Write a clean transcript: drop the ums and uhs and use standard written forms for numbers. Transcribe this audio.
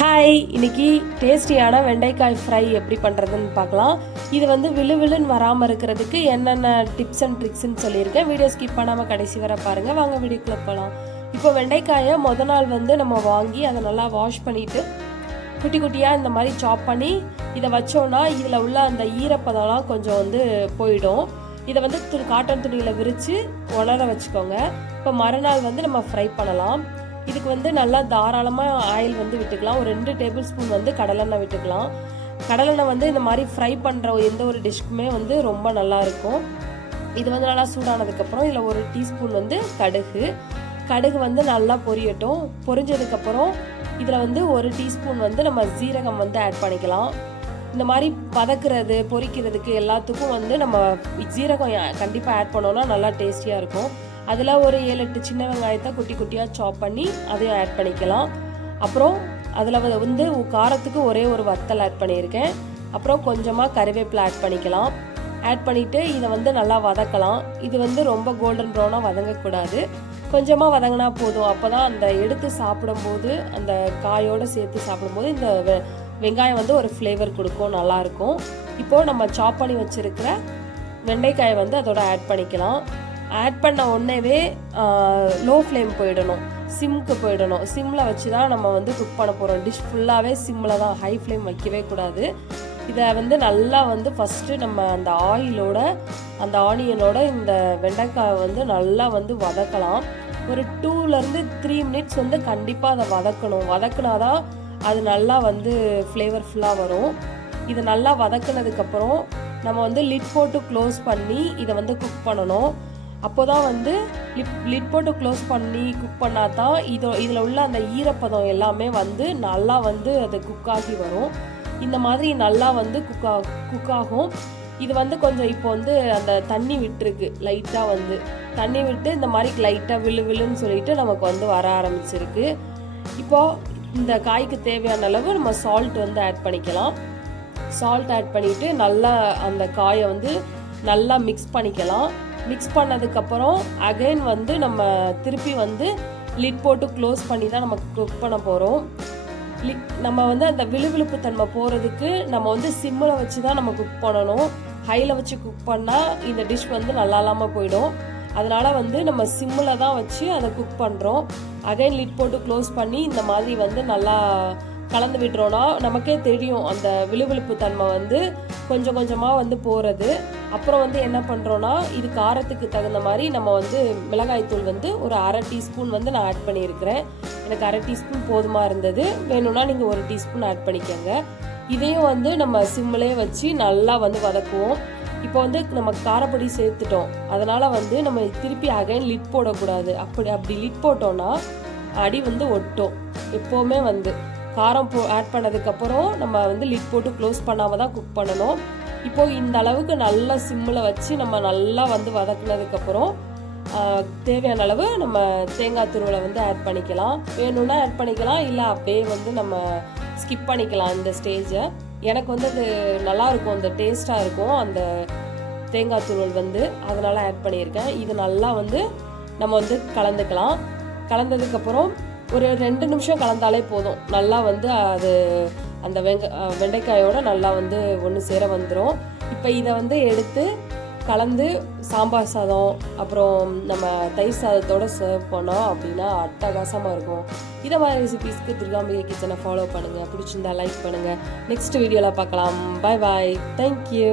Hi, இன்னைக்கு டேஸ்டியான வெண்டைக்காய் ஃப்ரை எப்படி பண்ணுறதுன்னு பார்க்கலாம். இது வந்து விழுவிழுன்னு வராமல் இருக்கிறதுக்கு என்னென்ன டிப்ஸ் அண்ட் ட்ரிக்ஸ்ன்னு சொல்லியிருக்கேன். வீடியோ ஸ்கிப் பண்ணாமல் கடைசி வரை பாருங்கள். வாங்க வீடியோக்குள்ளே போகலாம். இப்போ வெண்டைக்காயை நாள் வந்து நம்ம வாங்கி அதை நல்லா வாஷ் பண்ணிவிட்டு குட்டி குட்டியாக இந்த மாதிரி சாப் பண்ணி இதை வச்சோன்னா இதில் உள்ள அந்த ஈரப்பதம்லாம் கொஞ்சம் வந்து போயிடும். இதை வந்து காட்டன் துணியில் விரித்து உலர வச்சுக்கோங்க. இப்போ மறுநாள் வந்து நம்ம ஃப்ரை பண்ணலாம். இதுக்கு வந்து நல்லா தாராளமாக ஆயில் வந்து விட்டுக்கலாம். ஒரு 2 டேபிள் ஸ்பூன் வந்து கடலெண்ணெய் விட்டுக்கலாம். கடலெண்ணெய் வந்து இந்த மாதிரி ஃப்ரை பண்ணுற எந்த ஒரு டிஷ்க்குமே வந்து ரொம்ப நல்லாயிருக்கும். இது வந்து நல்லா சூடானதுக்கப்புறம் இதில் 1 டீஸ்பூன் வந்து கடுகு வந்து நல்லா பொரியட்டும். பொரிஞ்சதுக்கப்புறம் இதில் வந்து 1 டீஸ்பூன் வந்து நம்ம ஜீரகம் வந்து ஆட் பண்ணிக்கலாம். இந்த மாதிரி வதக்குறது பொரிக்கிறதுக்கு எல்லாத்துக்கும் வந்து நம்ம ஜீரகம் கண்டிப்பாக ஆட் பண்ணோன்னா நல்லா டேஸ்டியாக இருக்கும். அதில் ஒரு 7-8 சின்ன வெங்காயத்தை குட்டி குட்டியாக சாப் பண்ணி அதையும் ஆட் பண்ணிக்கலாம். அப்புறம் அதில் வந்து காரத்துக்கு ஒரே ஒரு வத்தல் ஆட் பண்ணியிருக்கேன். அப்புறம் கொஞ்சமாக கறிவேப்பிலை ஆட் பண்ணிக்கலாம். ஆட் பண்ணிவிட்டு இதை வந்து நல்லா வதக்கலாம். இது வந்து ரொம்ப கோல்டன் ப்ரௌனாக வதங்கக்கூடாது, கொஞ்சமாக வதங்கினா போதும். அப்போ தான் அந்த எடுத்து சாப்பிடும்போது அந்த காயோடு சேர்த்து சாப்பிடும்போது இந்த வெங்காயம் வந்து ஒரு ஃப்ளேவர் கொடுக்கும், நல்லாயிருக்கும். இப்போது நம்ம சாப் பண்ணி வச்சுருக்கிற வெண்டைக்காயை வந்து அதோட ஆட் பண்ணிக்கலாம். ஆட் பண்ண உடனேவே லோ ஃப்ளேம் போயிடணும், சிம்க்கு போயிடணும். சிம்மில் வச்சு தான் நம்ம வந்து குக் பண்ண போகிறோம். டிஷ் ஃபுல்லாகவே சிம்மில் தான், ஹை ஃப்ளேம் வைக்கவே கூடாது. இதை வந்து நல்லா வந்து ஃபஸ்ட்டு நம்ம அந்த ஆயிலோட அந்த ஆனியனோட இந்த வெண்டைக்காய் வந்து நல்லா வந்து வதக்கலாம். ஒரு 2-3 மினிட்ஸ் வந்து கண்டிப்பாக அதை வதக்குனாதான் அது நல்லா வந்து ஃப்ளேவர்ஃபுல்லாக வரும். இதை நல்லா வதக்குனதுக்கப்புறம் நம்ம வந்து லிட் போட்டு க்ளோஸ் பண்ணி இதை வந்து குக் பண்ணணும். அப்போ தான் வந்து லிட் போட்டு க்ளோஸ் பண்ணி குக் பண்ணால் தான் இதில் உள்ள அந்த ஈரப்பதம் எல்லாமே வந்து நல்லா வந்து அது குக் ஆகி வரும். இந்த மாதிரி நல்லா வந்து குக் ஆகும். இது வந்து கொஞ்சம் இப்போ வந்து அந்த தண்ணி விட்டுருக்கு, லைட்டாக வந்து தண்ணி விட்டு இந்த மாதிரி லைட்டாக விழுன்னு சொல்லிட்டு நமக்கு வந்து வர ஆரம்பிச்சிருக்கு. இப்போது இந்த காய்க்கு தேவையான அளவு நம்ம சால்ட் வந்து ஆட் பண்ணிக்கலாம். சால்ட் ஆட் பண்ணிவிட்டு நல்லா அந்த காயை வந்து நல்லா மிக்ஸ் பண்ணிக்கலாம். மிக்ஸ் பண்ணதுக்கப்புறம் அகைன் வந்து நம்ம திருப்பி வந்து லிட் போட்டு க்ளோஸ் பண்ணி தான் நம்ம குக் பண்ண போகிறோம். நம்ம வந்து அந்த விழுவிழுப்பு தன்மை போகிறதுக்கு நம்ம வந்து சிம்மில் வச்சு தான் நம்ம குக் பண்ணணும். ஹையில் வச்சு குக் பண்ணால் இந்த டிஷ் வந்து நல்லா இல்லாமல் போயிடும். அதனால் வந்து நம்ம சிம்மில் தான் வச்சு அதை குக் பண்ணுறோம். அகைன் லிட் போட்டு க்ளோஸ் பண்ணி இந்த மாதிரி வந்து நல்லா கலந்து விட்டுறோன்னா நமக்கே தெரியும் அந்த விழுவிழுப்பு தன்மை வந்து கொஞ்சம் கொஞ்சமாக வந்து போகிறது. அப்புறம் வந்து என்ன பண்ணுறோன்னா இது காரத்துக்கு தகுந்த மாதிரி நம்ம வந்து மிளகாய்த்தூள் வந்து ஒரு 1/2 டீஸ்பூன் வந்து நான் ஆட் பண்ணியிருக்கிறேன். எனக்கு 1/2 டீஸ்பூன் போதுமாக இருந்தது. வேணும்னா நீங்கள் 1 டீஸ்பூன் ஆட் பண்ணிக்கோங்க. இதையும் வந்து நம்ம சிம்மிலே வச்சு நல்லா வந்து வதக்குவோம். இப்போ வந்து நம்ம காரப்பொடி சேர்த்துட்டோம், அதனால் வந்து நம்ம திருப்பி அகைன் லிட் போடக்கூடாது. அப்படி லிட் போட்டோன்னா அடி வந்து ஒட்டும். எப்போவுமே வந்து காரம் ஆட் பண்ணதுக்கப்புறம் நம்ம வந்து லிட் போட்டு க்ளோஸ் பண்ணாமல் தான் குக் பண்ணணும். இப்போது இந்த அளவுக்கு நல்லா சிம்மில் வச்சு நம்ம நல்லா வந்து வதக்குனதுக்கப்புறம் தேவையான அளவு நம்ம தேங்காய் துருவலை வந்து ஆட் பண்ணிக்கலாம். வேணும்னா ஆட் பண்ணிக்கலாம், இல்லை அப்படியே வந்து நம்ம ஸ்கிப் பண்ணிக்கலாம் இந்த ஸ்டேஜை. எனக்கு வந்து அது நல்லாயிருக்கும், அந்த டேஸ்ட்டாக இருக்கும் அந்த தேங்காய் துருவல் வந்து, அதனால் ஆட் பண்ணியிருக்கேன். இது நல்லா வந்து நம்ம வந்து கலந்துக்கலாம். கலந்ததுக்கப்புறம் ஒரு 2 நிமிஷம் கலந்தாலே போதும். நல்லா வந்து அது அந்த வெண்டைக்காயோட நல்லா வந்து ஒன்று சேர வந்துடும். இப்போ இதை வந்து எடுத்து கலந்து சாம்பார் சாதம் அப்புறம் நம்ம தயிர் சாதத்தோடு சர்வ் பண்ணோம் அப்படின்னா அட்டகாசமாக இருக்கும். இதை மாதிரி ரெசிபீஸ்க்கு துர்காம்பிகை கிச்சனை ஃபாலோ பண்ணுங்கள். பிடிச்சிருந்தா லைக் பண்ணுங்கள். நெக்ஸ்ட் வீடியோவில் பார்க்கலாம். பாய் பாய். தேங்க்யூ.